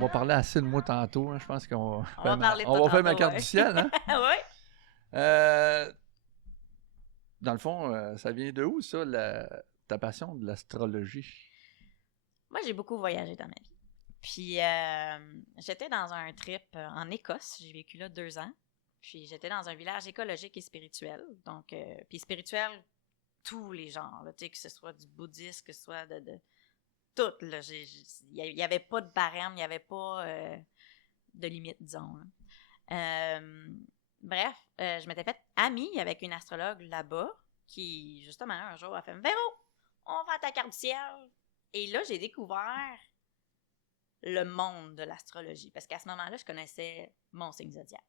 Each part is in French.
va parler assez de moi tantôt. Hein. Je pense qu'on On va faire ma carte du ciel. Hein? Oui. Dans le fond, ça vient de où, ça, ta passion de l'astrologie? Moi, j'ai beaucoup voyagé dans ma vie. Puis, j'étais dans un trip en Écosse. J'ai vécu là 2 ans. Puis, j'étais dans un village écologique et spirituel. Donc, puis spirituel, tous les genres. Là, tu sais, que ce soit du bouddhisme, que ce soit de tout. Il n'y avait pas de barème, il n'y avait pas de limite, disons. Bref, je m'étais fait amie avec une astrologue là-bas qui, justement, un jour, a fait « Véro, on va à ta carte du ciel! » Et là, j'ai découvert le monde de l'astrologie. Parce qu'à ce moment-là, je connaissais mon signe zodiaque.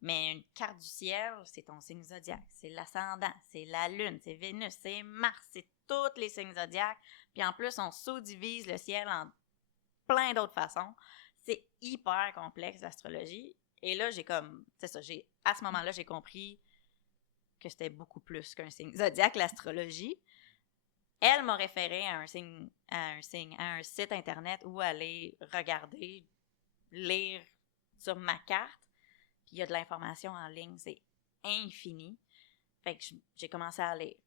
Mais une carte du ciel, c'est ton signe zodiaque. C'est l'ascendant, c'est la lune, c'est Vénus, c'est Mars, c'est tous les signes zodiaques. Puis en plus, on sous-divise le ciel en plein d'autres façons. C'est hyper complexe, l'astrologie. Et là, à ce moment-là, j'ai compris que c'était beaucoup plus qu'un signe zodiaque, l'astrologie. Elle m'a référé à un site internet où aller regarder, lire sur ma carte. Puis il y a de l'information en ligne, c'est infini. Fait que j'ai commencé à aller.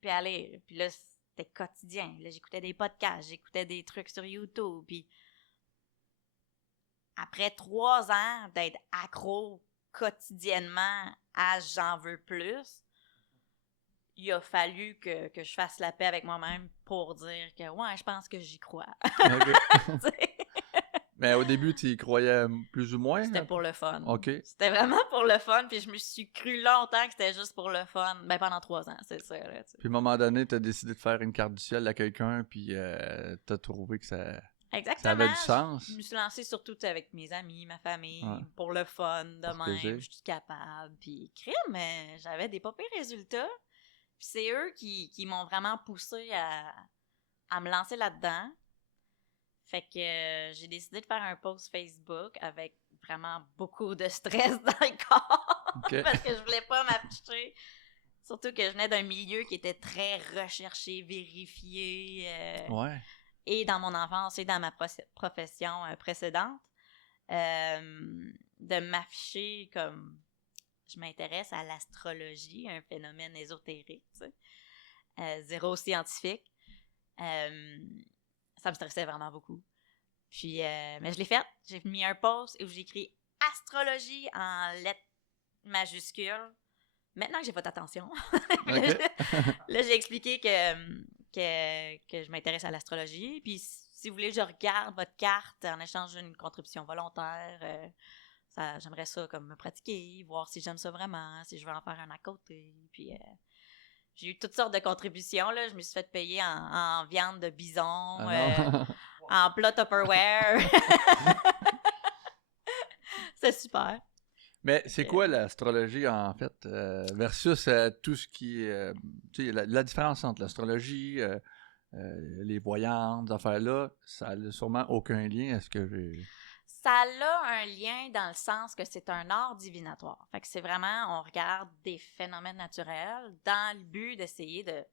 Puis là, c'était quotidien. Là, j'écoutais des podcasts, j'écoutais des trucs sur YouTube. Puis après 3 ans d'être accro quotidiennement à j'en veux plus, il a fallu que je fasse la paix avec moi-même pour dire que ouais, je pense que j'y crois. Okay. Mais au début, tu y croyais plus ou moins? C'était pour le fun. OK. C'était vraiment pour le fun, puis je me suis cru longtemps que c'était juste pour le fun. Ben, pendant 3 ans, c'est ça. Là, puis à un moment donné, tu as décidé de faire une carte du ciel à quelqu'un, puis tu as trouvé que ça avait du sens. Je me suis lancée surtout avec mes amis, ma famille, pour le fun, de même, plaisir. je suis capable. Puis crime, mais j'avais des pas pires résultats. Puis c'est eux qui m'ont vraiment poussé à me lancer là-dedans. Fait que j'ai décidé de faire un post Facebook avec vraiment beaucoup de stress dans le corps. Okay. Parce que je voulais pas m'afficher. Surtout que je venais d'un milieu qui était très recherché, vérifié. Et dans mon enfance et dans ma profession précédente. De m'afficher comme je m'intéresse à l'astrologie, un phénomène ésotérique, tu sais. Zéro scientifique. Ça me stressait vraiment beaucoup. Puis, mais je l'ai fait. J'ai mis un post où j'ai écrit astrologie en lettres majuscules. Maintenant que j'ai fait attention. Okay. Là, j'ai expliqué que je m'intéresse à l'astrologie. Puis, si vous voulez, je regarde votre carte en échange d'une contribution volontaire. J'aimerais ça comme me pratiquer, voir si j'aime ça vraiment, si je veux en faire un à côté. Puis, j'ai eu toutes sortes de contributions. Là. Je me suis fait payer en viande de bison, en plat Tupperware. C'est super. Mais c'est quoi l'astrologie, en fait, versus tout ce qui est... tu sais, la différence entre l'astrologie, les voyantes, ces affaires-là, ça n'a sûrement aucun lien. Est-ce que j'ai... Ça a un lien dans le sens que c'est un art divinatoire. Fait que c'est vraiment, on regarde des phénomènes naturels dans le but d'essayer de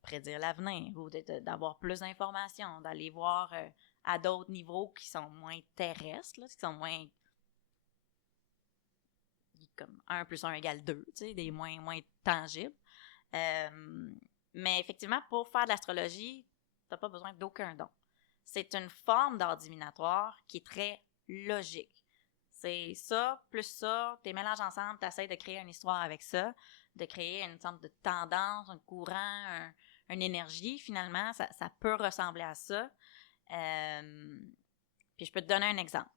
prédire l'avenir ou d'avoir plus d'informations, d'aller voir à d'autres niveaux qui sont moins terrestres, là, qui sont moins comme 1 + 1 = 2, tu sais, des moins tangibles. Mais effectivement, pour faire de l'astrologie, t'as pas besoin d'aucun don. C'est une forme d'art divinatoire qui est très logique. C'est ça, plus ça, tu les mélanges ensemble, tu essaies de créer une histoire avec ça, de créer une sorte de tendance, un courant, une énergie, finalement, ça peut ressembler à ça. Puis je peux te donner un exemple.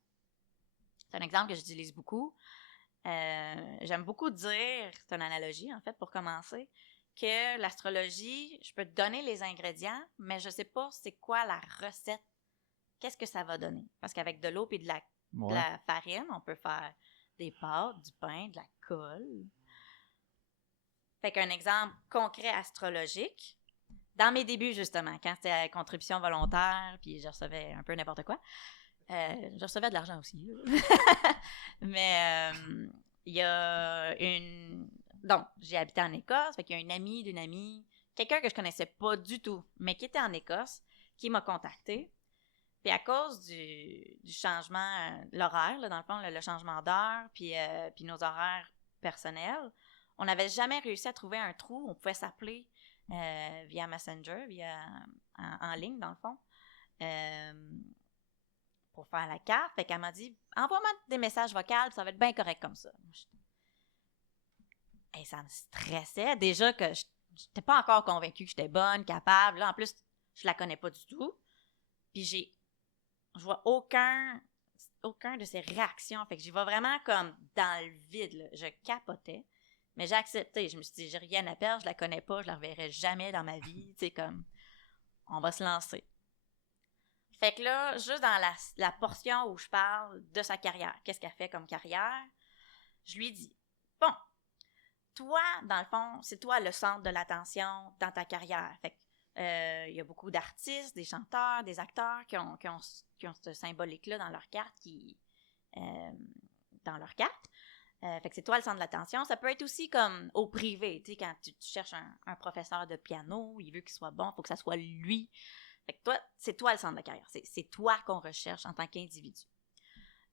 C'est un exemple que j'utilise beaucoup. J'aime beaucoup dire, c'est une analogie en fait pour commencer, que l'astrologie, je peux te donner les ingrédients, mais je sais pas c'est quoi la recette. Qu'est-ce que ça va donner? Parce qu'avec de l'eau et de la farine, on peut faire des pâtes, du pain, de la colle. Fait qu'un exemple concret astrologique, dans mes débuts justement, quand c'était à contribution volontaire, puis je recevais un peu n'importe quoi, je recevais de l'argent aussi. Mais il y a donc, j'ai habité en Écosse, fait qu'il y a une amie d'une amie, quelqu'un que je connaissais pas du tout, mais qui était en Écosse, qui m'a contactée. Puis à cause du changement, l'horaire, là, dans le fond, le changement d'heure, puis nos horaires personnels, on n'avait jamais réussi à trouver un trou où on pouvait s'appeler via Messenger, en ligne, dans le fond, pour faire la carte. Fait qu'elle m'a dit, envoie-moi des messages vocaux, ça va être bien correct comme ça. Et ça me stressait. Déjà que je n'étais pas encore convaincue que j'étais bonne, capable. Là, en plus, je la connais pas du tout. Puis je vois aucun de ses réactions. Fait que j'y vais vraiment comme dans le vide, là. Je capotais. Mais j'ai accepté. Je me suis dit, j'ai rien à perdre, je la connais pas, je la reverrai jamais dans ma vie. Tu sais, comme, on va se lancer. Fait que là, juste dans la portion où je parle de sa carrière, qu'est-ce qu'elle fait comme carrière, je lui dis, bon, toi, dans le fond, c'est toi le centre de l'attention dans ta carrière. Fait que, il y a beaucoup d'artistes, des chanteurs, des acteurs qui ont ce symbolique-là dans leur carte, fait que c'est toi le centre de l'attention. Ça peut être aussi comme au privé, tu sais, quand tu cherches un professeur de piano, il veut qu'il soit bon, il faut que ça soit lui. Fait que toi, c'est toi le centre de carrière. C'est toi qu'on recherche en tant qu'individu.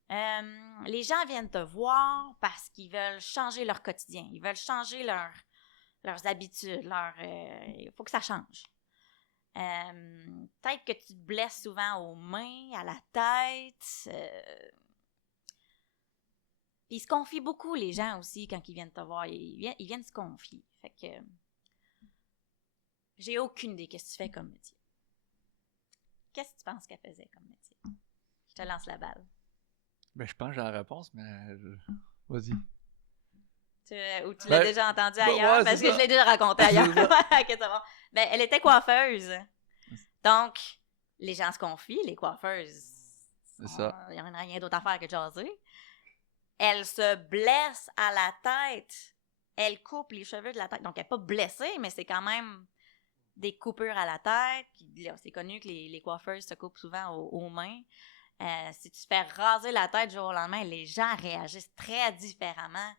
Les gens viennent te voir parce qu'ils veulent changer leur quotidien. Ils veulent changer leurs habitudes. Il faut que ça change. Peut-être que tu te blesses souvent aux mains, à la tête. Puis ils se confient beaucoup, les gens aussi, quand ils viennent te voir. Ils viennent se confier. Fait que j'ai aucune idée qu'est-ce que tu fais comme métier. Qu'est-ce que tu penses qu'elle faisait comme métier? Je te lance la balle. Ben, je pense que j'ai la réponse, mais vas-y. Ou tu l'as déjà entendu ailleurs? Ouais, parce que je l'ai déjà raconté ailleurs. Ok, c'est bon. Ben, elle était coiffeuse. Donc, les gens se confient, les coiffeuses. C'est ça. Il n'y en a rien d'autre à faire que de jaser. Elle se blesse à la tête. Elle coupe les cheveux de la tête. Donc, elle n'est pas blessée, mais c'est quand même des coupures à la tête. Puis là, c'est connu que les coiffeuses se coupent souvent aux mains. Si tu te fais raser la tête du jour au lendemain, les gens réagissent très différemment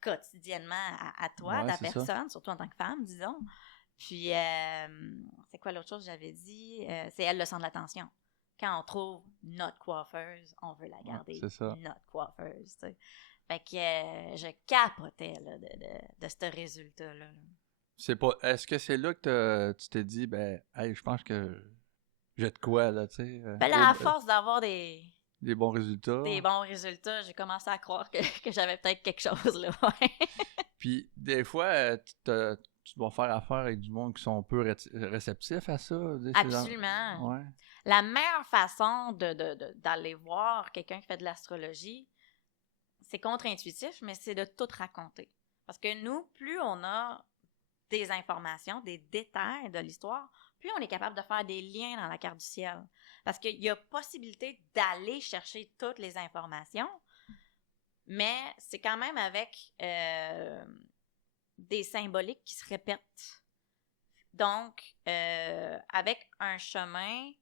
quotidiennement à toi, ta personne, surtout en tant que femme, disons. Puis, c'est quoi l'autre chose que j'avais dit? C'est elle le centre de l'attention. Quand on trouve notre coiffeuse, on veut la garder. Ouais, c'est ça. Notre coiffeuse, tu sais. Fait que je capotais là, de ce résultat-là. Est-ce que c'est là que tu t'es dit, ben, hey, je pense que j'ai de quoi, là, tu sais? Ben là, à force d'avoir des bons résultats. Des bons résultats, j'ai commencé à croire que j'avais peut-être quelque chose, là, ouais. Puis, des fois, tu dois faire affaire avec du monde qui sont peu réceptifs à ça. Absolument. Ouais. La meilleure façon d'aller voir quelqu'un qui fait de l'astrologie, c'est contre-intuitif, mais c'est de tout raconter. Parce que nous, plus on a des informations, des détails de l'histoire, plus on est capable de faire des liens dans la carte du ciel. Parce qu'il y a possibilité d'aller chercher toutes les informations, mais c'est quand même avec des symboliques qui se répètent. Donc, avec un chemin,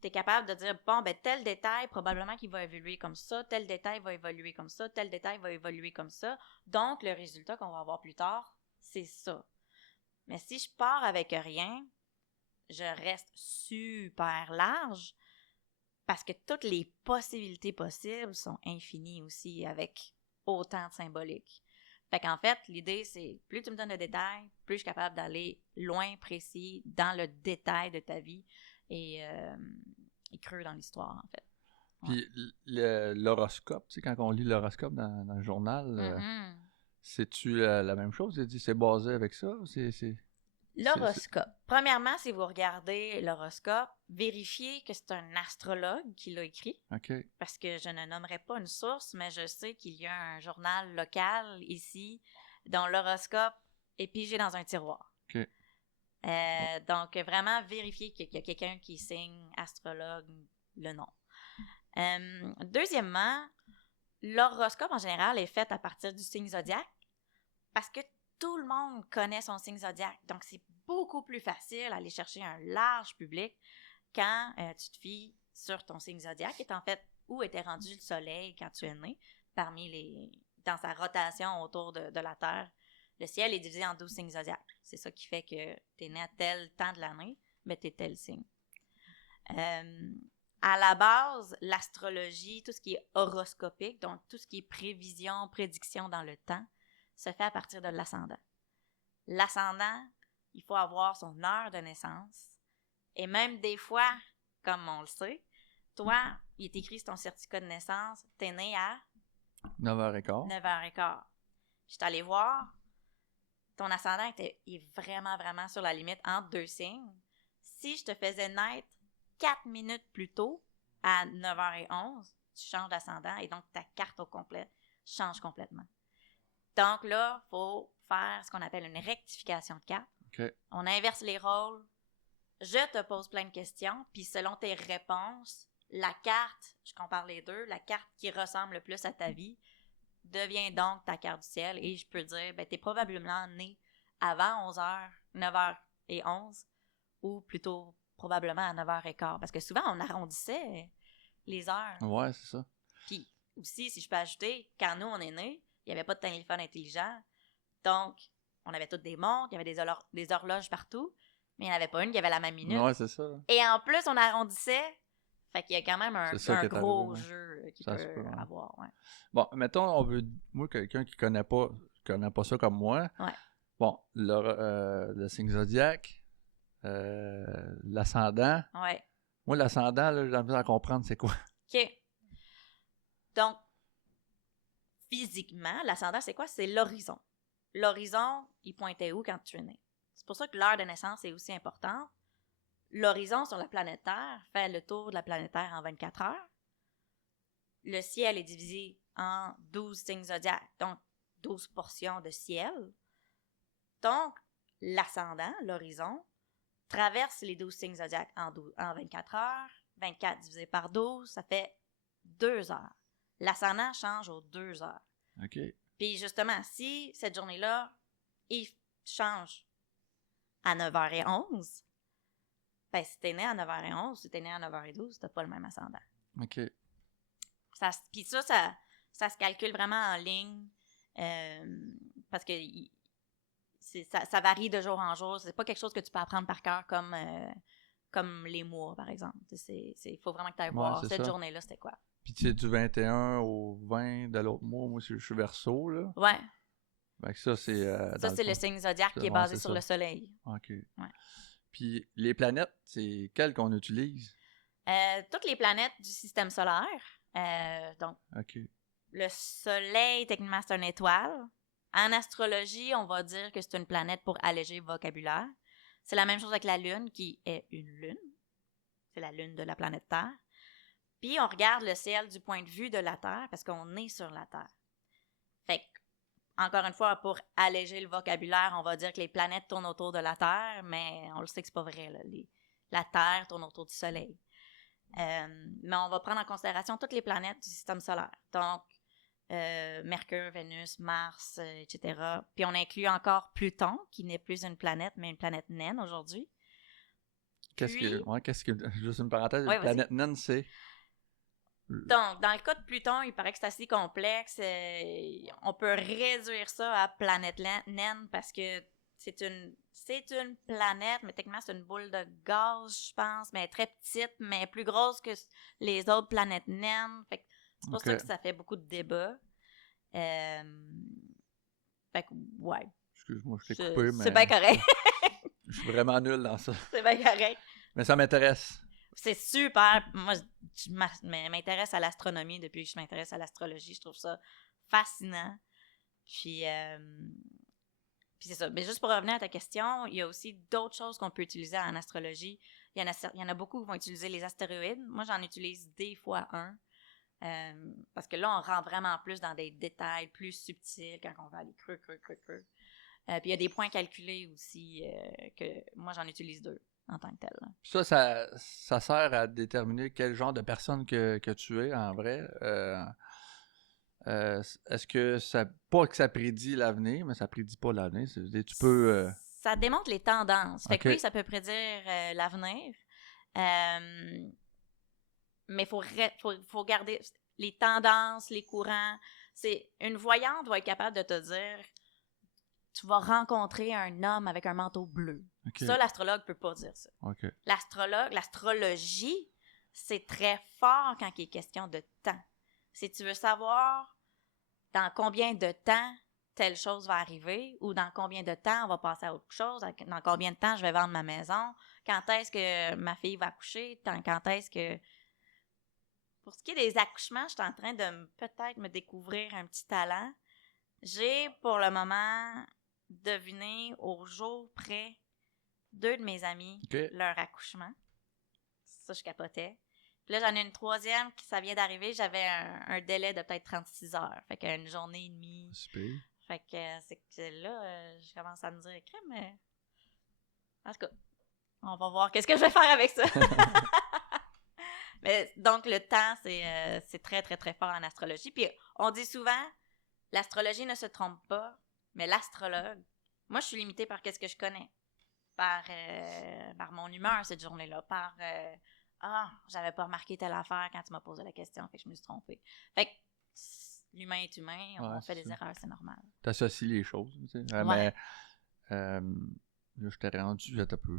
tu es capable de dire, bon, ben tel détail, probablement qu'il va évoluer comme ça, tel détail va évoluer comme ça, tel détail va évoluer comme ça. Donc, le résultat qu'on va avoir plus tard, c'est ça. Mais si je pars avec rien, je reste super large parce que toutes les possibilités possibles sont infinies aussi avec autant de symbolique. Fait qu'en fait, l'idée, c'est plus tu me donnes de détails, plus je suis capable d'aller loin, précis, dans le détail de ta vie et creux dans l'histoire, en fait. Ouais. Puis l'horoscope, tu sais, quand on lit l'horoscope dans le journal, c'est-tu la même chose? C'est basé avec ça? L'horoscope. Premièrement, si vous regardez l'horoscope, vérifiez que c'est un astrologue qui l'a écrit. OK. Parce que je ne nommerai pas une source, mais je sais qu'il y a un journal local ici dont l'horoscope est pigé dans un tiroir. OK. Donc, vraiment, vérifiez qu'il y a quelqu'un qui signe astrologue le nom. Deuxièmement, l'horoscope en général est fait à partir du signe zodiaque parce que tout le monde connaît son signe zodiaque. Donc, c'est beaucoup plus facile d'aller chercher un large public quand tu te fies sur ton signe zodiaque, qui est en fait où était rendu le soleil quand tu es né, dans sa rotation autour de la Terre. Le ciel est divisé en 12 signes zodiaques. C'est ça qui fait que tu es né à tel temps de l'année, mais tu es tel signe. à la base, l'astrologie, tout ce qui est horoscopique, donc tout ce qui est prévision, prédiction dans le temps, se fait à partir de l'ascendant. L'ascendant, il faut avoir son heure de naissance. Et même des fois, comme on le sait, toi, il est écrit sur ton certificat de naissance, t'es né à 9h15. 9h15. Je suis allée voir, ton ascendant est vraiment, vraiment sur la limite entre deux signes. Si je te faisais naître 4 minutes plus tôt, à 9h11, tu changes d'ascendant et donc ta carte au complet change complètement. Donc là, il faut faire ce qu'on appelle une rectification de carte. OK. On inverse les rôles. Je te pose plein de questions, puis selon tes réponses, la carte, je compare les deux, la carte qui ressemble le plus à ta vie devient donc ta carte du ciel. Et je peux dire, ben, t'es probablement né avant 11h, 9h11, ou plutôt probablement à 9h15. Parce que souvent, on arrondissait les heures. Ouais, c'est ça. Puis aussi, si je peux ajouter, quand nous, on est nés, il n'y avait pas de téléphone intelligent. Donc, on avait toutes des montres, il y avait des horloges partout, mais il n'y en avait pas une qui avait la même minute. Ouais, c'est ça. Et en plus, on arrondissait. Fait qu'il y a quand même un gros arrivé, jeu qui ça peut avoir. Ouais. Bon, mettons, on veut. Moi, quelqu'un qui connaît pas ça comme moi. Ouais. Bon, le signe zodiaque, l'ascendant. Ouais. Moi, l'ascendant, là, j'ai la misère à comprendre c'est quoi. OK. Donc, physiquement, l'ascendant, c'est quoi? C'est l'horizon. L'horizon, il pointait où quand tu es né? C'est pour ça que l'heure de naissance est aussi importante. L'horizon sur la planète Terre fait le tour de la planète Terre en 24 heures. Le ciel est divisé en 12 signes zodiaques, donc 12 portions de ciel. Donc, l'ascendant, l'horizon, traverse les 12 signes zodiaques en 24 heures. 24 divisé par 12, ça fait 2 heures. L'ascendant change aux 2 heures. OK. Puis justement, si cette journée-là, il change à 9h11, ben si t'es né à 9h11, si t'es né à 9h12, t'as pas le même ascendant. OK. Puis ça se calcule vraiment en ligne parce que ça varie de jour en jour. C'est pas quelque chose que tu peux apprendre par cœur comme les mois, par exemple. Il faut vraiment que tu ailles voir cette journée-là, c'était quoi. Puis tu sais, du 21 au 20 de l'autre mois, moi, je suis Verseau, là. Ouais. Fait que ça, c'est... ça, c'est le signe zodiaque qui est basé sur le soleil. OK. Ouais. Puis les planètes, c'est quelles qu'on utilise? Toutes les planètes du système solaire. Donc, OK. Le soleil, techniquement, c'est une étoile. En astrologie, on va dire que c'est une planète pour alléger le vocabulaire. C'est la même chose avec la Lune, qui est une lune. C'est la lune de la planète Terre. Puis, on regarde le ciel du point de vue de la Terre, parce qu'on est sur la Terre. Fait que, encore une fois, pour alléger le vocabulaire, on va dire que les planètes tournent autour de la Terre, mais on le sait que c'est pas vrai, là. La Terre tourne autour du Soleil. Mais on va prendre en considération toutes les planètes du système solaire. Donc, Mercure, Vénus, Mars, etc. Puis on inclut encore Pluton, qui n'est plus une planète, mais une planète naine aujourd'hui. Qu'est-ce que juste une parenthèse, une planète naine, c'est... Donc, dans le cas de Pluton, il paraît que c'est assez complexe. On peut réduire ça à planète naine parce que c'est une planète, mais techniquement, c'est une boule de gaz, je pense, mais très petite, mais plus grosse que les autres planètes naines. Fait que c'est pour ça que ça fait beaucoup de débats. Fait que, ouais. Excuse-moi, je t'ai coupé, mais... C'est bien correct. Je suis vraiment nul dans ça. C'est bien correct. Mais ça m'intéresse. C'est super. Moi, je m'intéresse à l'astronomie depuis que je m'intéresse à l'astrologie. Je trouve ça fascinant. Puis c'est ça. Mais juste pour revenir à ta question, il y a aussi d'autres choses qu'on peut utiliser en astrologie. Il y en a beaucoup qui vont utiliser les astéroïdes. Moi, j'en utilise des fois un. Parce que là, on rentre vraiment plus dans des détails plus subtils quand on va aller creux. Puis il y a des points calculés aussi que moi, j'en utilise 2 en tant que tel. Ça sert à déterminer quel genre de personne que tu es en vrai. Est-ce que pas que ça prédit l'avenir, mais ça prédit pas l'avenir? Tu peux... Ça démontre les tendances. Fait que oui, ça peut prédire l'avenir. Mais il faut garder les tendances, les courants. Une voyante va être capable de te dire tu vas rencontrer un homme avec un manteau bleu. Okay. Ça, l'astrologue peut pas dire ça. Okay. L'astrologie, c'est très fort quand il est question de temps. Si tu veux savoir dans combien de temps telle chose va arriver ou dans combien de temps on va passer à autre chose, dans combien de temps je vais vendre ma maison, quand est-ce que ma fille va accoucher, quand est-ce que... Pour ce qui est des accouchements, je suis en train de peut-être me découvrir un petit talent. J'ai, pour le moment, deviné au jour près 2 de mes amis leur accouchement. Ça, je capotais. Puis là, j'en ai une troisième qui, ça vient d'arriver. J'avais un délai de peut-être 36 heures. Fait qu'une journée et demie. Super. Fait que c'est que là, je commence à me dire, mais en tout cas, on va voir qu'est-ce que je vais faire avec ça. Mais donc, le temps, c'est très, très, très fort en astrologie. Puis on dit souvent, l'astrologie ne se trompe pas, mais l'astrologue, moi, je suis limitée par qu'est-ce que je connais. Par mon humeur cette journée-là, par j'avais pas remarqué telle affaire quand tu m'as posé la question, fait que je me suis trompée. Fait que l'humain est humain, on fait des erreurs, c'est normal. T'associes les choses, tu sais. Mais là, je t'ai rendu, un peu.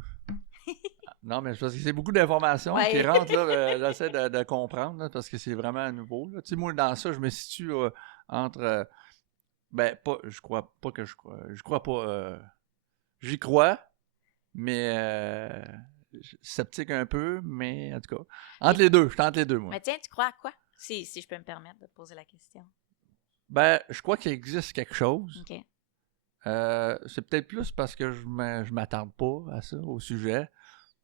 Non, mais parce que c'est beaucoup d'informations qui rentrent, là, j'essaie de comprendre, là, parce que c'est vraiment nouveau. Tu sais, moi, dans ça, je me situe entre... je crois pas que je crois. Je crois pas... j'y crois, mais sceptique un peu, mais en tout cas, entre les deux, je suis entre les deux, moi. Mais tiens, tu crois à quoi? Si je peux me permettre de te poser la question. Je crois qu'il existe quelque chose. OK. C'est peut-être plus parce que je m'attarde pas à ça, au sujet.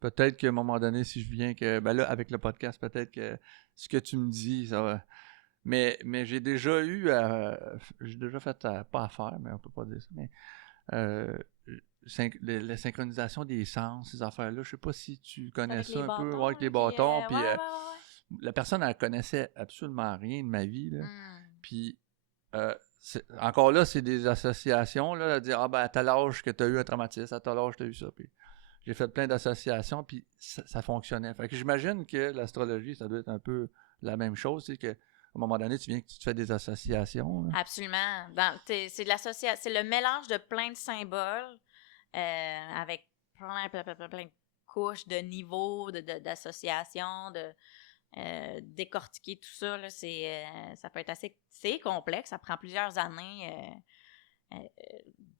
Peut-être qu'à un moment donné, si je viens que... là, avec le podcast, peut-être que ce que tu me dis, ça va... Mais j'ai déjà eu... j'ai déjà fait... pas affaire, mais on peut pas dire ça, mais... la synchronisation des sens, ces affaires-là, je sais pas si tu connais ça un peu, avec les bâtons, puis la personne, elle connaissait absolument rien de ma vie, là. Puis, encore là, c'est des associations, là, à dire, à tel âge que tu as eu un traumatisme, à tel âge tu as eu ça, puis j'ai fait plein d'associations, puis ça fonctionnait. Fait que j'imagine que l'astrologie, ça doit être un peu la même chose, c'est que à un moment donné, tu te fais des associations. Là. Absolument. C'est le mélange de plein de symboles avec plein de couches, de niveaux, d'associations, de décortiquer tout ça. Là, ça peut être assez complexe. Ça prend plusieurs années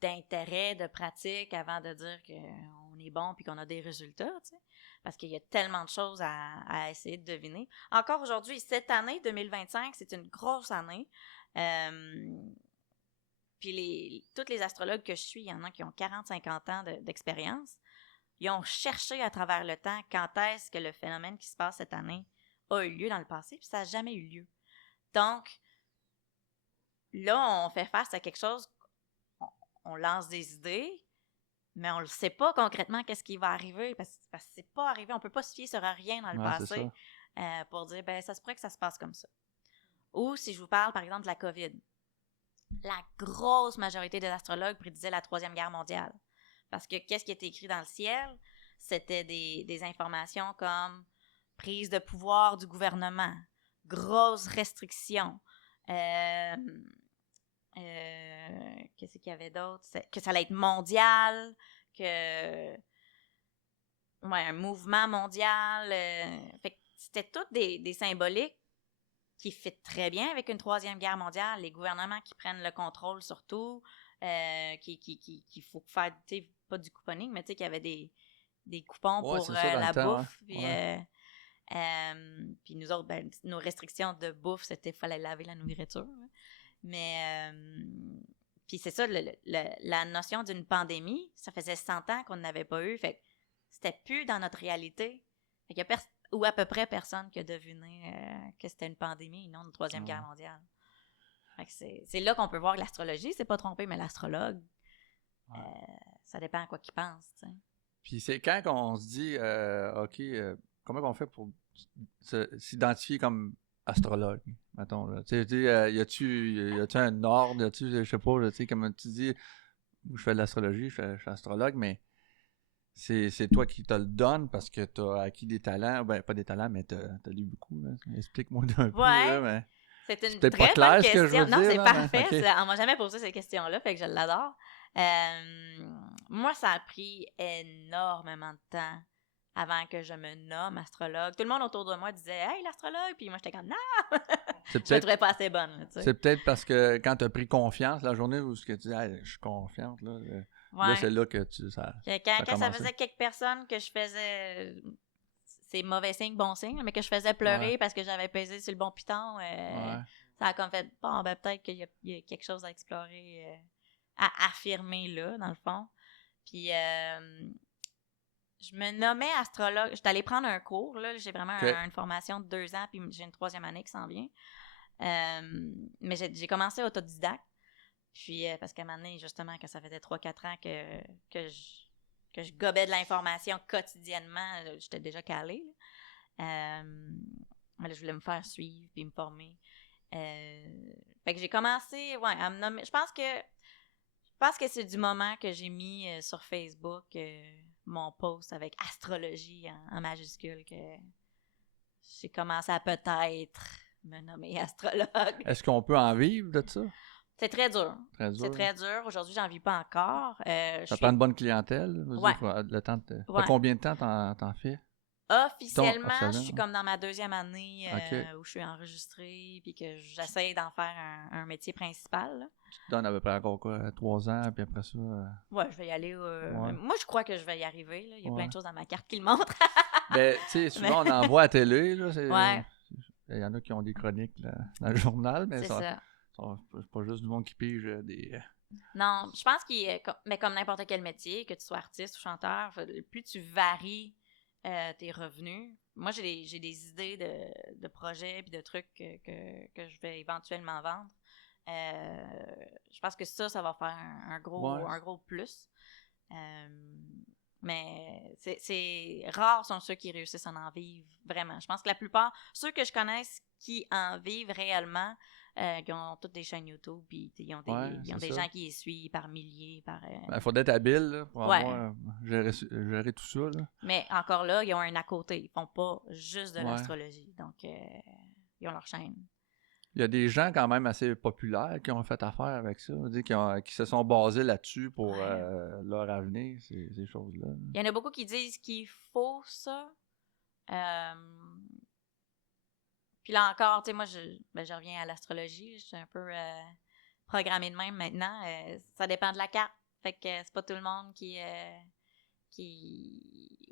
d'intérêt, de pratique avant de dire qu'on est bon puis qu'on a des résultats, tu sais. Parce qu'il y a tellement de choses à essayer de deviner. Encore aujourd'hui, cette année, 2025, c'est une grosse année. Puis tous les astrologues que je suis, il y en a qui ont 40-50 ans d'expérience. Ils ont cherché à travers le temps quand est-ce que le phénomène qui se passe cette année a eu lieu dans le passé, puis ça n'a jamais eu lieu. Donc, là, on fait face à quelque chose, on lance des idées, mais on ne sait pas concrètement qu'est-ce qui va arriver, parce que c'est pas arrivé, on ne peut pas se fier sur rien dans le passé pour dire, ça se pourrait que ça se passe comme ça. Ou si je vous parle, par exemple, de la COVID, la grosse majorité des astrologues prédisaient la 3e guerre mondiale. Parce que qu'est-ce qui était écrit dans le ciel? C'était des informations comme prise de pouvoir du gouvernement, grosses restrictions, qu'est-ce qu'il y avait d'autre? Que ça allait être mondial, un mouvement mondial. Fait que c'était toutes des symboliques qui fit très bien avec une 3e guerre mondiale, les gouvernements qui prennent le contrôle sur tout, qu'il faut faire, pas du couponing, mais tu sais qu'il y avait des coupons pour la bouffe. Puis nous autres, nos restrictions de bouffe, c'était qu'il fallait laver la nourriture. Hein. Mais, puis c'est ça, la notion d'une pandémie, ça faisait 100 ans qu'on n'avait pas eu. Fait que c'était plus dans notre réalité. Fait qu'il y a ou à peu près personne qui a deviné que c'était une pandémie et non une 3e guerre mondiale. Fait que c'est là qu'on peut voir que l'astrologie, c'est pas trompé, mais l'astrologue, ça dépend à quoi qu'il pense. T'sais. Puis c'est quand qu'on se dit, OK, comment on fait pour s'identifier comme astrologue, mettons, là. Tu sais, y a-tu un ordre, y a-tu, je sais pas, tu sais, comme tu dis, je fais de l'astrologie, je suis astrologue, mais c'est toi qui te le donnes parce que tu as acquis des talents, pas des talents, mais tu as lu beaucoup, là. Explique-moi un peu, là, mais... C'est une très pas clair bonne question. Ce que je veux non, dire, c'est là, parfait. okay. On m'a jamais posé cette question-là, fait que je l'adore. Moi, ça a pris énormément de temps avant que je me nomme astrologue. Tout le monde autour de moi disait « Hey, l'astrologue! » Puis moi, j'étais comme « Non! » Je ne trouvais pas assez bonne. Là, c'est peut-être parce que quand tu as pris confiance, la journée où tu dis hey, « Je suis confiante », là, c'est là que quand ça faisait quelques personnes que je faisais... C'est mauvais signe, bon signe, mais que je faisais pleurer parce que j'avais pesé sur le bon piton, ça a comme fait « Bon, ben peut-être qu'il y a quelque chose à explorer, à affirmer là, dans le fond. » Puis... je me nommais astrologue. J'étais allée prendre un cours. Là. J'ai vraiment une formation de 2 ans, puis j'ai une 3e année qui s'en vient. Mais j'ai commencé autodidacte. Puis, parce qu'à un moment donné, justement, que ça faisait 3-4 ans que je gobais de l'information quotidiennement, j'étais déjà calée. Mais là, je voulais me faire suivre puis me former. Fait que j'ai commencé à me nommer. Je pense que c'est du moment que j'ai mis sur Facebook mon post avec astrologie en majuscule que j'ai commencé à peut-être me nommer astrologue. Est-ce qu'on peut en vivre de ça? C'est très dur. C'est très dur. Aujourd'hui, j'en vis pas encore. Ça prend une bonne clientèle? Combien de temps t'en fais? Officiellement, je suis comme dans ma 2e année où je suis enregistrée puis que j'essaie d'en faire un métier principal. Là. Tu te donnes à peu près encore 3 ans, puis après ça... Ouais, je vais y aller. Moi, je crois que je vais y arriver. Là. Il y a plein de choses dans ma carte qui le montrent. Mais tu sais, souvent on en voit à la télé. Là, il y en a qui ont des chroniques là, dans le journal, mais c'est pas juste du monde qui pige des... Non, je pense mais comme n'importe quel métier, que tu sois artiste ou chanteur, plus tu varies tes revenus. Moi, j'ai des idées de projets et de trucs que je vais éventuellement vendre. Je pense que ça va faire un gros plus. Mais c'est rare sont ceux qui réussissent à en vivre vraiment. Je pense que la plupart, ceux que je connaisse qui en vivent réellement, qui ont toutes des chaînes YouTube, puis ils ont des gens qui les suivent par milliers. Il faut être habile là, pour avoir gérer tout ça. Là. Mais encore là, ils ont un à côté. Ils font pas juste de l'astrologie. Donc, ils ont leur chaîne. Il y a des gens quand même assez populaires qui ont fait affaire avec ça, qui se sont basés là-dessus pour leur avenir, ces choses-là. Il y en a beaucoup qui disent qu'il faut ça. Puis là encore, tu sais, moi, je reviens à l'astrologie. Je suis un peu programmée de même maintenant. Ça dépend de la carte. Fait que c'est pas tout le monde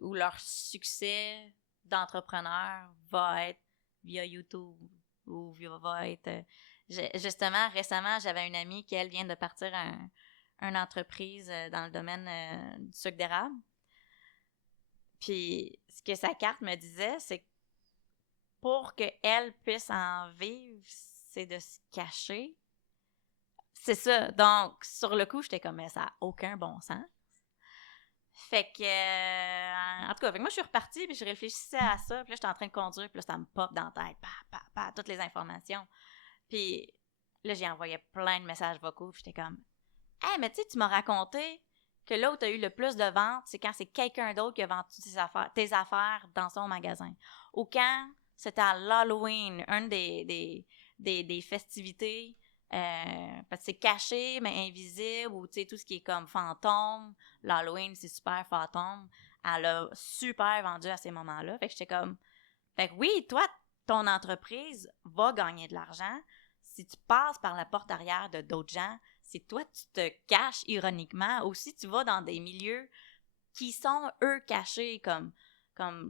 où leur succès d'entrepreneur va être via YouTube ou va être... Justement, récemment, j'avais une amie qui, elle, vient de partir une entreprise dans le domaine du sucre d'érable. Puis, ce que sa carte me disait, c'est que pour qu'elle puisse en vivre, c'est de se cacher. C'est ça. Donc, sur le coup, j'étais comme, mais ça n'a aucun bon sens. Fait que, en tout cas, moi, je suis repartie, puis je réfléchissais à ça, puis là, j'étais en train de conduire, puis là, ça me pop dans la tête, toutes les informations. Puis là, j'ai envoyé plein de messages vocaux, puis j'étais comme, « Hey, mais tu sais, tu m'as raconté que là où tu as eu le plus de ventes, c'est quand c'est quelqu'un d'autre qui a vendu tes affaires dans son magasin. Ou quand c'était à l'Halloween, une des festivités, parce que c'est caché, mais invisible, ou tu sais, tout ce qui est comme fantôme. L'Halloween, c'est super fantôme. Elle a super vendu à ces moments-là. Fait que j'étais comme, fait que oui, toi, ton entreprise va gagner de l'argent si tu passes par la porte arrière de d'autres gens. Si toi, tu te caches ironiquement, ou si tu vas dans des milieux qui sont, eux, cachés, comme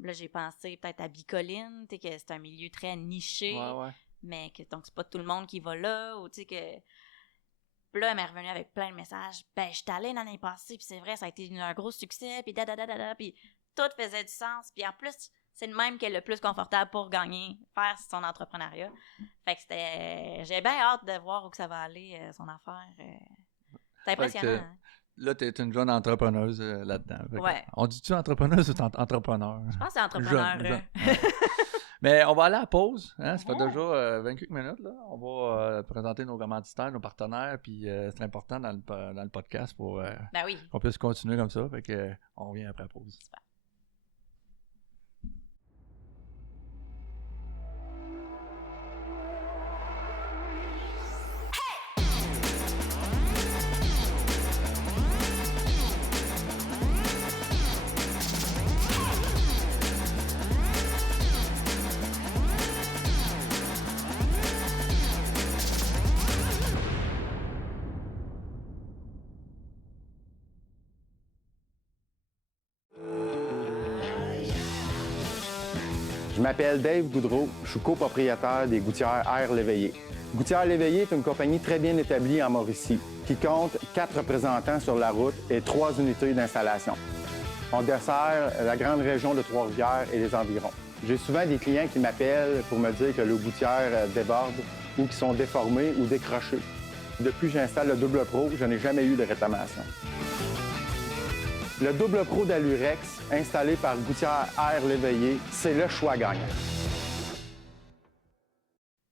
là, j'ai pensé peut-être à Bicoline, tu sais, que c'est un milieu très niché, mais que donc c'est pas tout le monde qui va là, ou tu sais que... Puis là, elle m'est revenue avec plein de messages. Ben, je suis allée l'année passée, puis c'est vrai, ça a été un gros succès, puis puis tout faisait du sens. Puis en plus, c'est le même qu'elle est le plus confortable pour faire son entrepreneuriat. Fait que j'ai bien hâte de voir où ça va aller, son affaire. C'est impressionnant. Hein? Là, tu es une jeune entrepreneuse là-dedans. On dit-tu entrepreneuse ou entrepreneur? Je pense que c'est entrepreneur. Jeune. Mais on va aller à la pause. Hein? Ça fait déjà 20 quelques minutes. Là. On va présenter nos commanditaires, nos partenaires. Puis c'est important dans le podcast pour qu'on puisse continuer comme ça. Fait que, on revient après la pause. Super. m'appelle Dave Goudreau, je suis copropriétaire des Gouttières Air L'Éveillé. Gouttières L'Éveillé est une compagnie très bien établie en Mauricie qui compte 4 représentants sur la route et 3 unités d'installation. On dessert la grande région de Trois-Rivières et les environs. J'ai souvent des clients qui m'appellent pour me dire que leurs gouttières débordent ou qui sont déformées ou décrochées. Depuis que j'installe le Double Pro, je n'ai jamais eu de réclamation. Le Double Pro d'Alurex, installé par Gouttières Air L'Éveillé, c'est le choix gagnant.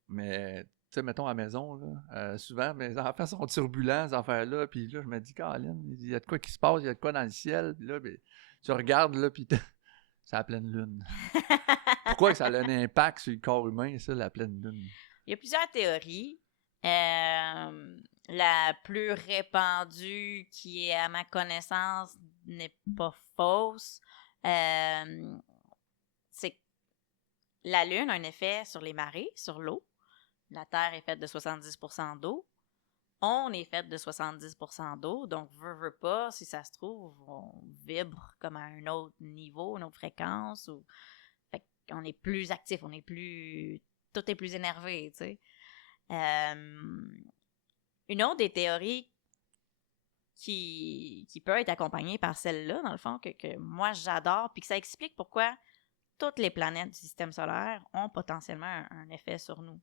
Mais, tu sais, mettons à la maison, là, souvent, mes enfants sont turbulents, ces affaires-là, puis là, je me dis, Caroline, il y a de quoi qui se passe, il y a de quoi dans le ciel, puis là, ben, tu regardes, là, puis c'est la pleine lune. Pourquoi que ça a un impact sur le corps humain, ça, la pleine lune? Il y a plusieurs théories. La plus répandue, qui est à ma connaissance, n'est pas fausse. C'est que la Lune a un effet sur les marées, sur l'eau. La Terre est faite de 70% d'eau. On est fait de 70% d'eau, donc veut pas, si ça se trouve, on vibre comme à un autre niveau, une autre fréquence. Fait qu'on est plus actif, on est plus... Tout est plus énervé, tu sais. Une autre des théories qui peut être accompagnée par celle-là, dans le fond, que moi j'adore, puis que ça explique pourquoi toutes les planètes du système solaire ont potentiellement un effet sur nous.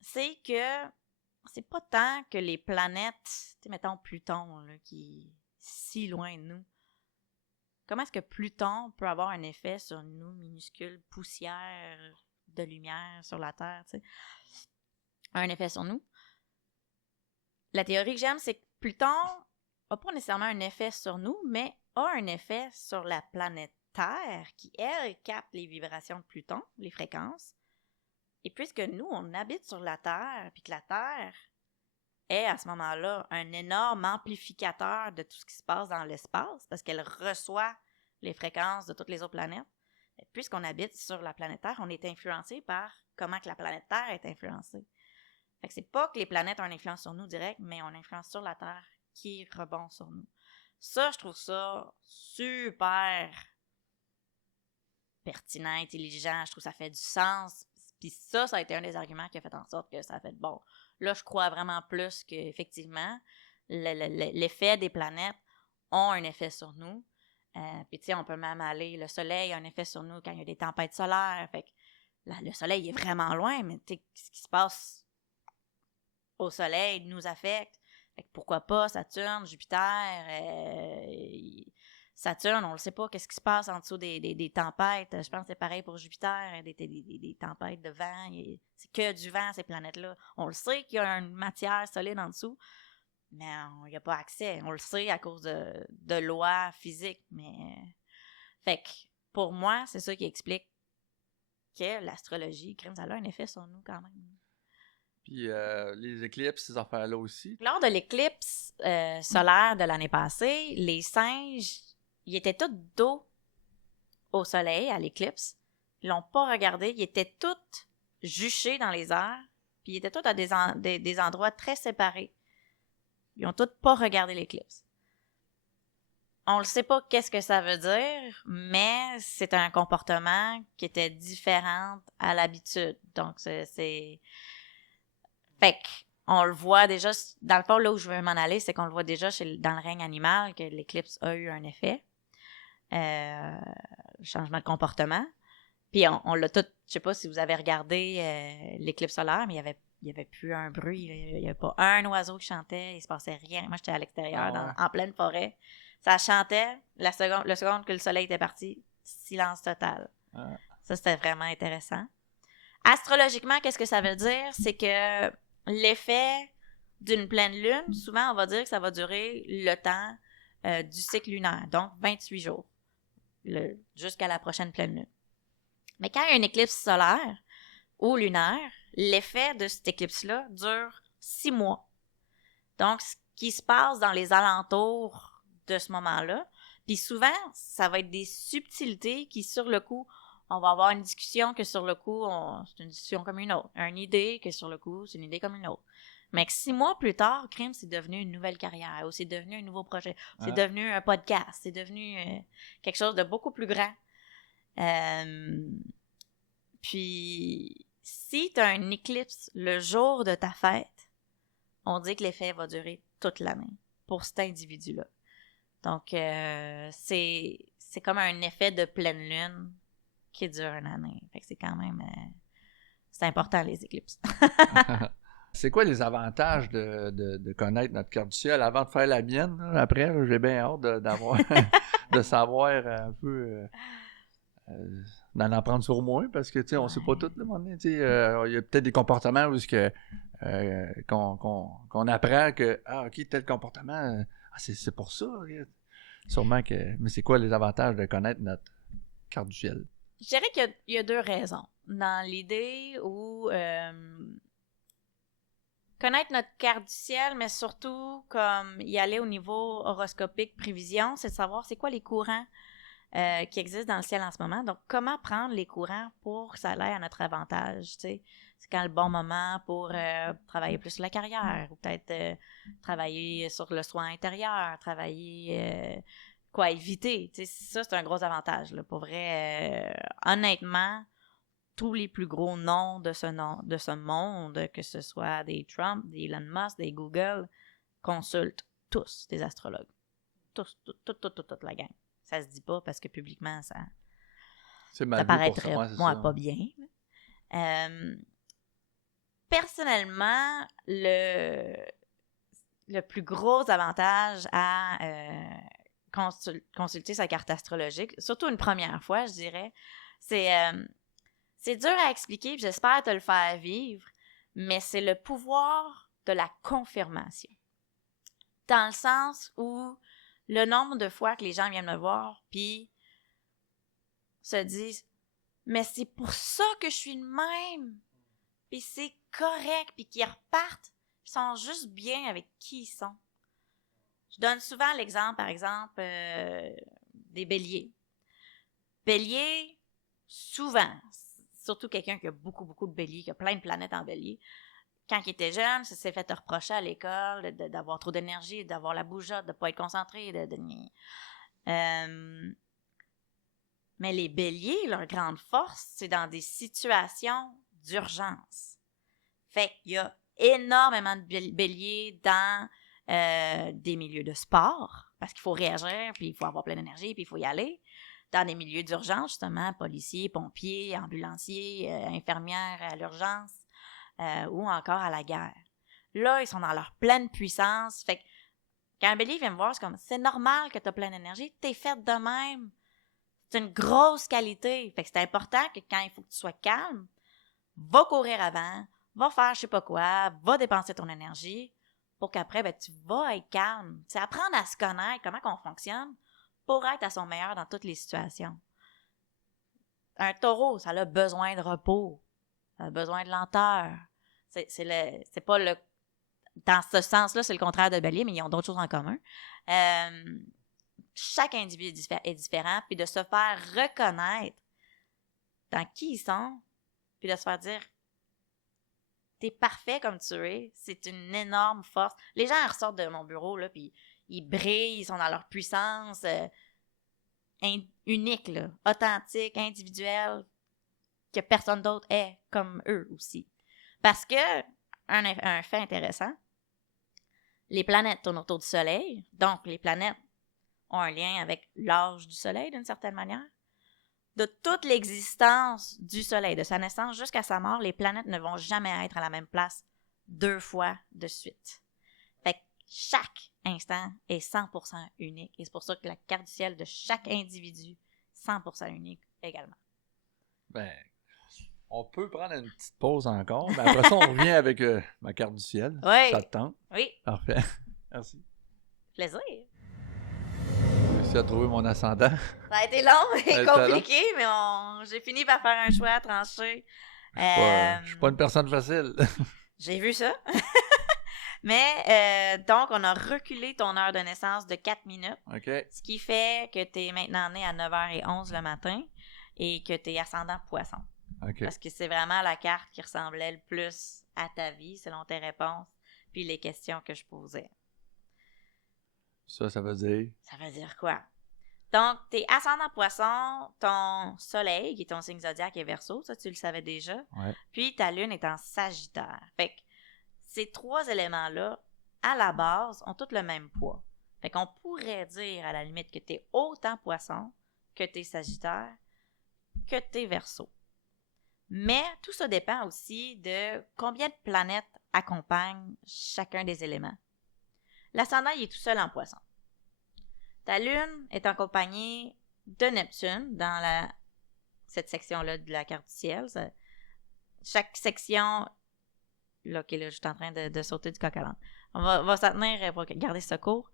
C'est que c'est pas tant que les planètes, tu sais, mettons Pluton, là, qui est si loin de nous. Comment est-ce que Pluton peut avoir un effet sur nous, minuscules poussières de lumière sur la Terre, tu sais? Un effet sur nous. La théorie que j'aime, c'est que Pluton n'a pas nécessairement un effet sur nous, mais a un effet sur la planète Terre qui, elle, capte les vibrations de Pluton, les fréquences. Et puisque nous, on habite sur la Terre, puis que la Terre est à ce moment-là un énorme amplificateur de tout ce qui se passe dans l'espace, parce qu'elle reçoit les fréquences de toutes les autres planètes, et puisqu'on habite sur la planète Terre, on est influencé par comment que la planète Terre est influencée. Fait que c'est pas que les planètes ont une influence sur nous direct, mais on influence sur la Terre qui rebond sur nous. Ça, je trouve ça super pertinent, intelligent. Je trouve que ça fait du sens. Puis ça a été un des arguments qui a fait en sorte que ça a fait bon. Là, je crois vraiment plus qu'effectivement, l'effet des planètes ont un effet sur nous. Puis tu sais, on peut même aller, le soleil a un effet sur nous quand il y a des tempêtes solaires. Fait que le soleil est vraiment loin, mais tu sais, ce qui se passe au soleil nous affecte. Fait que pourquoi pas Saturne, Jupiter, Saturne, on le sait pas, qu'est-ce qui se passe en dessous des tempêtes. Je pense que c'est pareil pour Jupiter, des tempêtes de vent. C'est que du vent, ces planètes-là. On le sait qu'il y a une matière solide en dessous, mais il n'y a pas accès. On le sait à cause de lois physiques. Mais fait que pour moi, c'est ça qui explique que l'astrologie, ça a un effet sur nous quand même. Puis les éclipses, ces affaires-là aussi. Lors de l'éclipse solaire de l'année passée, les singes, ils étaient tous dos au soleil à l'éclipse. Ils l'ont pas regardé. Ils étaient tous juchés dans les airs. Puis ils étaient tous à des endroits très séparés. Ils ont tous pas regardé l'éclipse. On ne sait pas qu'est-ce que ça veut dire, mais c'est un comportement qui était différent à l'habitude. Donc, c'est... Fait qu'on le voit déjà, dans le fond, là où je veux m'en aller, c'est qu'on le voit déjà dans le règne animal, que l'éclipse a eu un effet. Changement de comportement. Puis on l'a tout, je sais pas si vous avez regardé l'éclipse solaire, mais il y avait plus un bruit. Il n'y avait pas un oiseau qui chantait, il se passait rien. Moi, j'étais à l'extérieur, en pleine forêt. Ça chantait, le seconde que le soleil était parti, silence total. Ça, c'était vraiment intéressant. Astrologiquement, qu'est-ce que ça veut dire? C'est que l'effet d'une pleine lune, souvent, on va dire que ça va durer le temps du cycle lunaire, donc 28 jours, jusqu'à la prochaine pleine lune. Mais quand il y a une éclipse solaire ou lunaire, l'effet de cette éclipse-là dure 6 mois. Donc, ce qui se passe dans les alentours de ce moment-là, puis souvent, ça va être des subtilités qui, sur le coup, on va avoir une discussion que sur le coup, c'est une discussion comme une autre. Une idée que sur le coup, c'est une idée comme une autre. Mais que 6 mois plus tard, crime, c'est devenu une nouvelle carrière, ou c'est devenu un nouveau projet, c'est devenu un podcast, c'est devenu quelque chose de beaucoup plus grand. Puis, si tu as un éclipse le jour de ta fête, on dit que l'effet va durer toute l'année pour cet individu-là. Donc, c'est comme un effet de pleine lune qui dure une année. Fait que c'est quand même... c'est important, les éclipses. C'est quoi les avantages de connaître notre carte du ciel avant de faire la mienne? Là, après, là, j'ai bien hâte d'avoir de savoir un peu... d'en apprendre sur moi, parce que, tu sais, on sait pas tout, le moment donné, tu sais, il y a peut-être des comportements où qu'on apprend que, OK, tel comportement, c'est pour ça, sûrement que... Mais c'est quoi les avantages de connaître notre carte du ciel? Je dirais qu'il y a deux raisons. Dans l'idée où connaître notre carte du ciel, mais surtout comme y aller au niveau horoscopique, prévision, c'est de savoir c'est quoi les courants qui existent dans le ciel en ce moment. Donc, comment prendre les courants pour que ça aille à notre avantage, tu sais. C'est quand le bon moment pour travailler plus sur la carrière, ou peut-être travailler sur le soin intérieur, travailler... quoi éviter, tu sais, ça, c'est un gros avantage, là. Pour vrai, honnêtement, tous les plus gros noms de ce monde, que ce soit des Trump, des Elon Musk, des Google, consultent tous des astrologues. Tous, toute la gang. Ça se dit pas parce que publiquement, ça paraîtrait, moi, pas bien. Personnellement, le plus gros avantage à consulter sa carte astrologique, surtout une première fois, je dirais, c'est dur à expliquer, puis j'espère te le faire vivre, mais c'est le pouvoir de la confirmation. Dans le sens où le nombre de fois que les gens viennent me voir, puis se disent « Mais c'est pour ça que je suis de même! » Puis c'est correct, puis qu'ils repartent, ils sont juste bien avec qui ils sont. Je donne souvent l'exemple, par exemple, des béliers. Bélier, souvent, surtout quelqu'un qui a beaucoup, beaucoup de béliers, qui a plein de planètes en bélier, quand il était jeune, ça s'est fait reprocher à l'école d'avoir trop d'énergie, d'avoir la bougeotte, de ne pas être concentré. Mais les béliers, leur grande force, c'est dans des situations d'urgence. Fait qu'il y a énormément de béliers dans des milieux de sport, parce qu'il faut réagir, puis il faut avoir plein d'énergie, puis il faut y aller. Dans des milieux d'urgence, justement, policiers, pompiers, ambulanciers, infirmières à l'urgence, ou encore à la guerre. Là, ils sont dans leur pleine puissance. Fait que quand un bélier vient me voir, c'est comme, c'est normal que tu as plein d'énergie, t'es faite de même. C'est une grosse qualité. Fait que c'est important que quand il faut que tu sois calme, va courir avant, va faire je sais pas quoi, va dépenser ton énergie pour qu'après, ben, tu vas être calme. C'est apprendre à se connaître, comment on fonctionne pour être à son meilleur dans toutes les situations. Un taureau, ça a besoin de repos, ça a besoin de lenteur. C'est pas le... Dans ce sens-là, c'est le contraire de bélier, mais ils ont d'autres choses en commun. Chaque individu est différent, puis de se faire reconnaître dans qui ils sont, puis de se faire dire t'es parfait comme tu es, c'est une énorme force. Les gens ressortent de mon bureau, là, puis ils brillent, ils sont dans leur puissance unique, là, authentique, individuelle, que personne d'autre est comme eux aussi. Parce que, un fait intéressant, les planètes tournent autour du Soleil, donc les planètes ont un lien avec l'âge du Soleil d'une certaine manière. De toute l'existence du Soleil, de sa naissance jusqu'à sa mort, les planètes ne vont jamais être à la même place 2 fois de suite. Fait que chaque instant est 100% unique. Et c'est pour ça que la carte du ciel de chaque individu est 100% unique également. Ben, on peut prendre une petite pause encore, mais après ça, on revient avec ma carte du ciel. Oui. Ça te tente? Oui. Parfait. Merci. Plaisir. J'ai réussi à trouver mon ascendant. Ça a été long et compliqué, mais j'ai fini par faire un choix tranché. Je suis pas une personne facile. J'ai vu ça. Mais, donc, on a reculé ton heure de naissance de 4 minutes. OK. Ce qui fait que tu es maintenant né à 9h11 le matin et que tu es ascendant poisson. OK. Parce que c'est vraiment la carte qui ressemblait le plus à ta vie, selon tes réponses, puis les questions que je posais. Ça veut dire? Ça veut dire quoi? Donc, t'es ascendant poisson, ton soleil, qui est ton signe zodiaque, est Verseau, ça tu le savais déjà. Ouais. Puis ta lune est en Sagittaire. Fait que ces 3 éléments-là, à la base, ont tous le même poids. Fait qu'on pourrait dire, à la limite, que t'es autant poisson, que t'es Sagittaire, que t'es Verseau. Mais tout ça dépend aussi de combien de planètes accompagnent chacun des éléments. L'ascendant, il est tout seul en poisson. Ta lune est accompagnée de Neptune dans cette section-là de la carte du ciel. Chaque section... Là, OK, là, je suis en train de sauter du coq à l'âne. On va s'en tenir pour garder ce cours.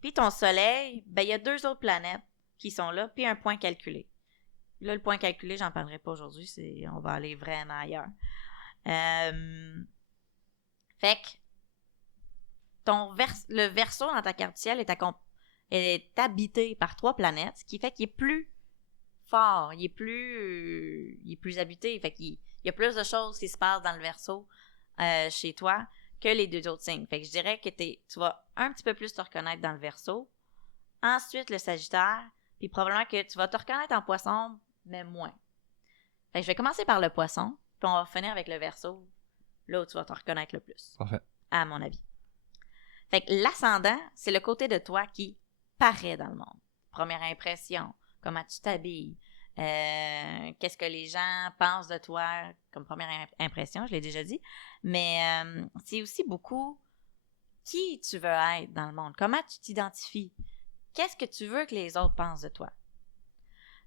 Puis ton soleil, ben il y a 2 autres planètes qui sont là, puis un point calculé. Là, le point calculé, j'en parlerai pas aujourd'hui. On va aller vraiment ailleurs. Fait que le Verseau dans ta carte du ciel est habité par 3 planètes, ce qui fait qu'il est plus fort, il est plus habité. Fait qu'il y a plus de choses qui se passent dans le Verseau chez toi que les 2 autres signes. Fait que je dirais que tu vas un petit peu plus te reconnaître dans le Verseau. Ensuite, le Sagittaire, puis probablement que tu vas te reconnaître en Poisson, mais moins. Fait que je vais commencer par le Poisson, puis on va finir avec le Verseau, là où tu vas te reconnaître le plus. Parfait. À mon avis. Fait que l'ascendant, c'est le côté de toi qui paraît dans le monde. Première impression, comment tu t'habilles, qu'est-ce que les gens pensent de toi comme première impression, je l'ai déjà dit. Mais c'est aussi beaucoup qui tu veux être dans le monde, comment tu t'identifies, qu'est-ce que tu veux que les autres pensent de toi.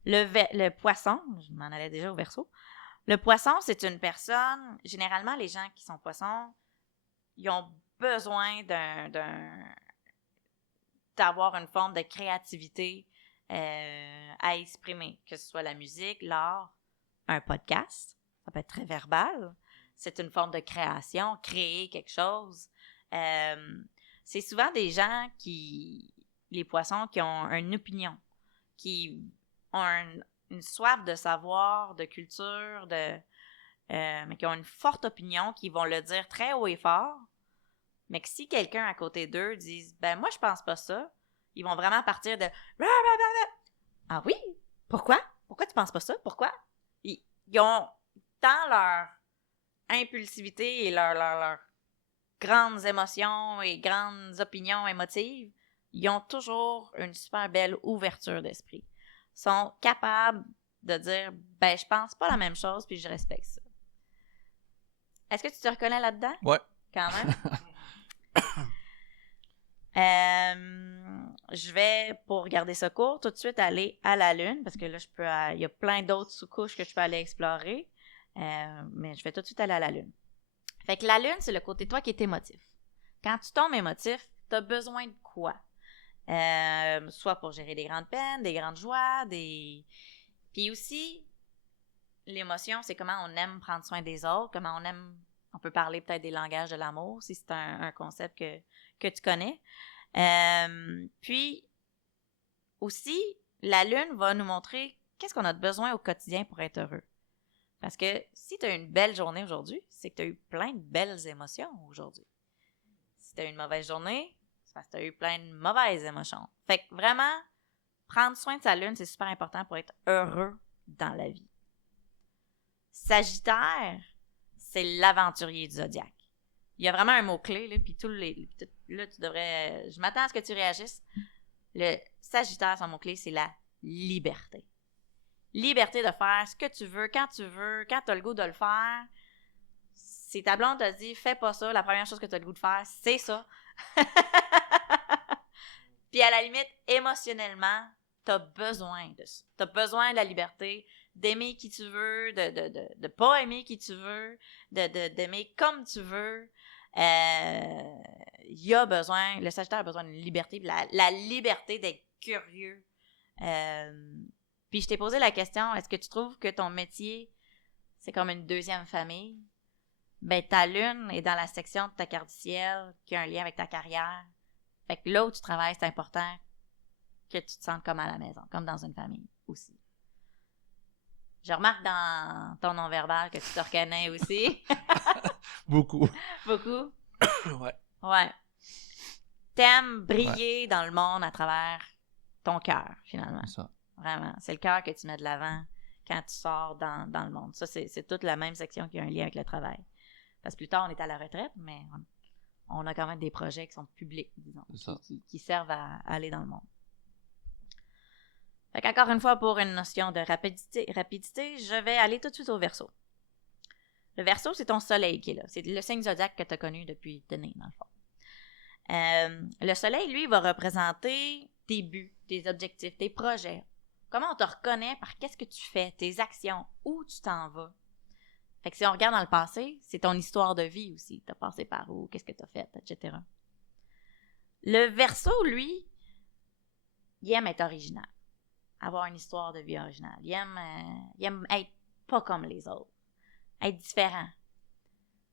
Le Poisson, je m'en allais déjà au Verseau, le Poisson, c'est une personne, généralement les gens qui sont Poissons, ils ont besoin d'avoir une forme de créativité à exprimer, que ce soit la musique, l'art, un podcast, ça peut être très verbal, c'est une forme de création, créer quelque chose. C'est souvent des gens les Poissons, qui ont une opinion, qui ont une soif de savoir, de culture, mais qui ont une forte opinion, qui vont le dire très haut et fort, mais que si quelqu'un à côté d'eux dit « Ben, moi, je pense pas ça », ils vont vraiment partir de « Ah oui? Pourquoi? Pourquoi tu penses pas ça? Pourquoi? » Ils ont tant leur impulsivité et leurs grandes émotions et grandes opinions émotives, ils ont toujours une super belle ouverture d'esprit. Ils sont capables de dire « Ben, je pense pas la même chose, puis je respecte ça. » Est-ce que tu te reconnais là-dedans? Ouais. Quand même. Je vais, pour garder ça court, tout de suite aller à la Lune, parce que là, il y a plein d'autres sous-couches que je peux aller explorer, mais je vais tout de suite aller à la Lune. Fait que la Lune, c'est le côté de toi qui est émotif. Quand tu tombes émotif, tu as besoin de quoi? Soit pour gérer des grandes peines, des grandes joies, Puis aussi, l'émotion, c'est comment on aime prendre soin des autres, comment on peut parler peut-être des langages de l'amour, si c'est un concept que tu connais. Puis, aussi, la Lune va nous montrer qu'est-ce qu'on a de besoin au quotidien pour être heureux. Parce que si tu as une belle journée aujourd'hui, c'est que tu as eu plein de belles émotions aujourd'hui. Si tu as eu une mauvaise journée, c'est parce que tu as eu plein de mauvaises émotions. Fait que vraiment, prendre soin de sa Lune, c'est super important pour être heureux dans la vie. Sagittaire, c'est l'aventurier du zodiaque. Il y a vraiment un mot-clé, là, puis là, tu devrais... Je m'attends à ce que tu réagisses. Le Sagittaire, son mot-clé, c'est la liberté. Liberté de faire ce que tu veux, quand tu as le goût de le faire. Si ta blonde te dit « Fais pas ça », la première chose que tu as le goût de faire, c'est ça. Puis à la limite, émotionnellement, tu as besoin de ça. Tu as besoin de la liberté, d'aimer qui tu veux, de pas aimer qui tu veux, d'aimer comme tu veux. Le Sagittaire a besoin d'une liberté, la liberté d'être curieux. Puis je t'ai posé la question, est-ce que tu trouves que ton métier, c'est comme une deuxième famille? Ben, ta Lune est dans la section de ta carte du ciel qui a un lien avec ta carrière. Fait que là où tu travailles, c'est important que tu te sentes comme à la maison, comme dans une famille aussi. Je remarque dans ton non-verbal que tu te reconnais aussi. Beaucoup. Beaucoup? Ouais. Ouais. T'aimes briller dans le monde à travers ton cœur, finalement. C'est ça. Vraiment. C'est le cœur que tu mets de l'avant quand tu sors dans le monde. Ça, c'est toute la même section qui a un lien avec le travail. Parce que plus tard, on est à la retraite, mais on a quand même des projets qui sont publics, disons, qui servent à aller dans le monde. Fait qu'encore une fois, pour une notion de rapidité, je vais aller tout de suite au Verseau. Le Verseau, c'est ton soleil qui est là. C'est le signe zodiaque que tu as connu depuis t'es né, dans le fond. Le soleil, lui, va représenter tes buts, tes objectifs, tes projets. Comment on te reconnaît par qu'est-ce que tu fais, tes actions, où tu t'en vas. Fait que si on regarde dans le passé, c'est ton histoire de vie aussi. Tu as passé par où, qu'est-ce que tu as fait, etc. Le Verseau, lui, il aime être original. Avoir une histoire de vie originale. Il aime être pas comme les autres. Être différent.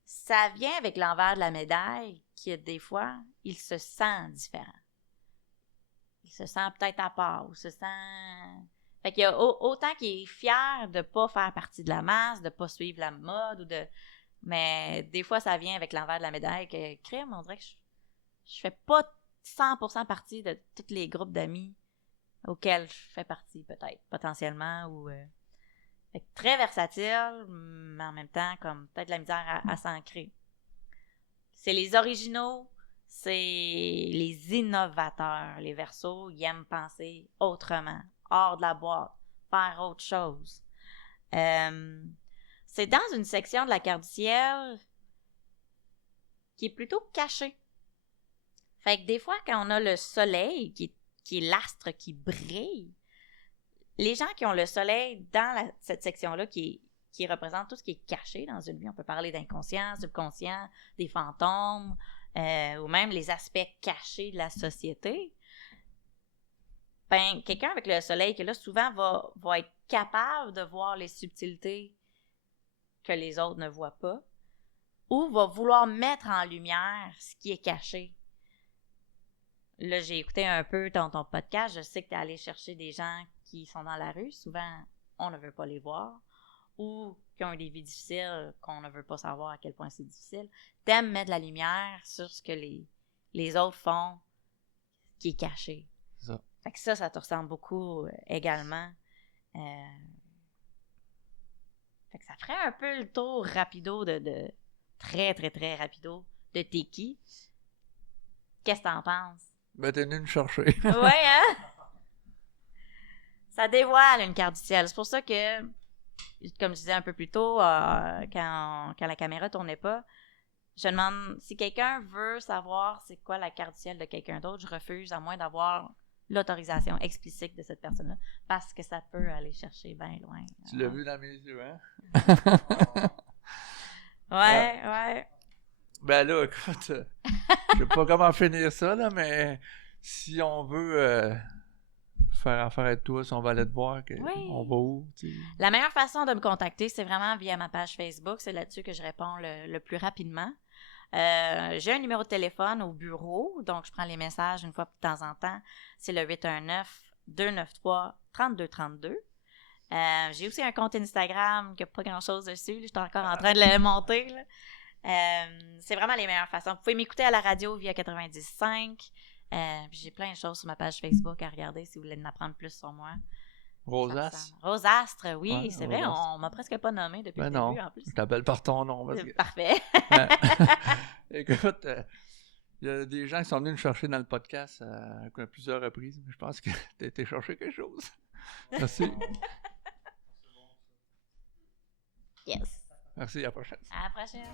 Ça vient avec l'envers de la médaille que des fois, il se sent différent. Il se sent peut-être à part ou se sent... Fait qu'il y a autant qu'il est fier de pas faire partie de la masse, de pas suivre la mode ou de... Mais des fois, ça vient avec l'envers de la médaille que crime, on dirait que je fais pas 100% partie de tous les groupes d'amis auxquels je fais partie, peut-être, potentiellement, ou... Fait que très versatile, mais en même temps, comme peut-être la misère à s'ancrer. C'est les originaux, c'est les innovateurs. Les Verseaux, ils aiment penser autrement, hors de la boîte, faire autre chose. C'est dans une section de la carte du ciel qui est plutôt cachée. Fait que des fois, quand on a le soleil, qui est l'astre qui brille, les gens qui ont le soleil dans cette section-là qui représente tout ce qui est caché dans une vie, on peut parler d'inconscient, subconscient, des fantômes, ou même les aspects cachés de la société, ben, quelqu'un avec le soleil qui est là, souvent va être capable de voir les subtilités que les autres ne voient pas, ou va vouloir mettre en lumière ce qui est caché. Là, j'ai écouté un peu ton podcast. Je sais que tu es allé chercher des gens qui sont dans la rue. Souvent, on ne veut pas les voir. Ou qui ont des vies difficiles, qu'on ne veut pas savoir à quel point c'est difficile. T'aimes mettre la lumière sur ce que les autres font qui est caché. C'est ça. Fait que ça te ressemble beaucoup également. Fait que ça ferait un peu le tour rapido de très, très, très rapido de t'es qui. Qu'est-ce que t'en penses? Ben, t'es venu me chercher. Ouais, hein? Ça dévoile une carte du ciel. C'est pour ça que, comme je disais un peu plus tôt, quand la caméra tournait pas, je demande si quelqu'un veut savoir c'est quoi la carte du ciel de quelqu'un d'autre, je refuse à moins d'avoir l'autorisation explicite de cette personne-là, parce que ça peut aller chercher bien loin. Tu l'as vu dans mes yeux, hein? Ouais. Ben là, écoute, je sais pas comment finir ça, là, mais si on veut faire affaire avec toi, si on va aller te voir, on va où? T'sais? La meilleure façon de me contacter, c'est vraiment via ma page Facebook. C'est là-dessus que je réponds le plus rapidement. J'ai un numéro de téléphone au bureau, donc je prends les messages une fois de temps en temps. C'est le 819-293-3232. J'ai aussi un compte Instagram qui n'a pas grand-chose dessus. Je suis encore en train de le monter, là. C'est vraiment les meilleures façons. Vous pouvez m'écouter à la radio via 90.5. J'ai plein de choses sur ma page Facebook à regarder si vous voulez en apprendre plus sur moi. Rosastre. Rosastre, oui, Ouais, c'est vrai. On m'a presque pas nommé depuis le début, en plus. Je t'appelle par ton nom. Parce que... Parfait. Écoute, il y a des gens qui sont venus me chercher dans le podcast à plusieurs reprises, mais je pense que tu as été chercher quelque chose. Merci. Yes. Merci, à la prochaine. À la prochaine.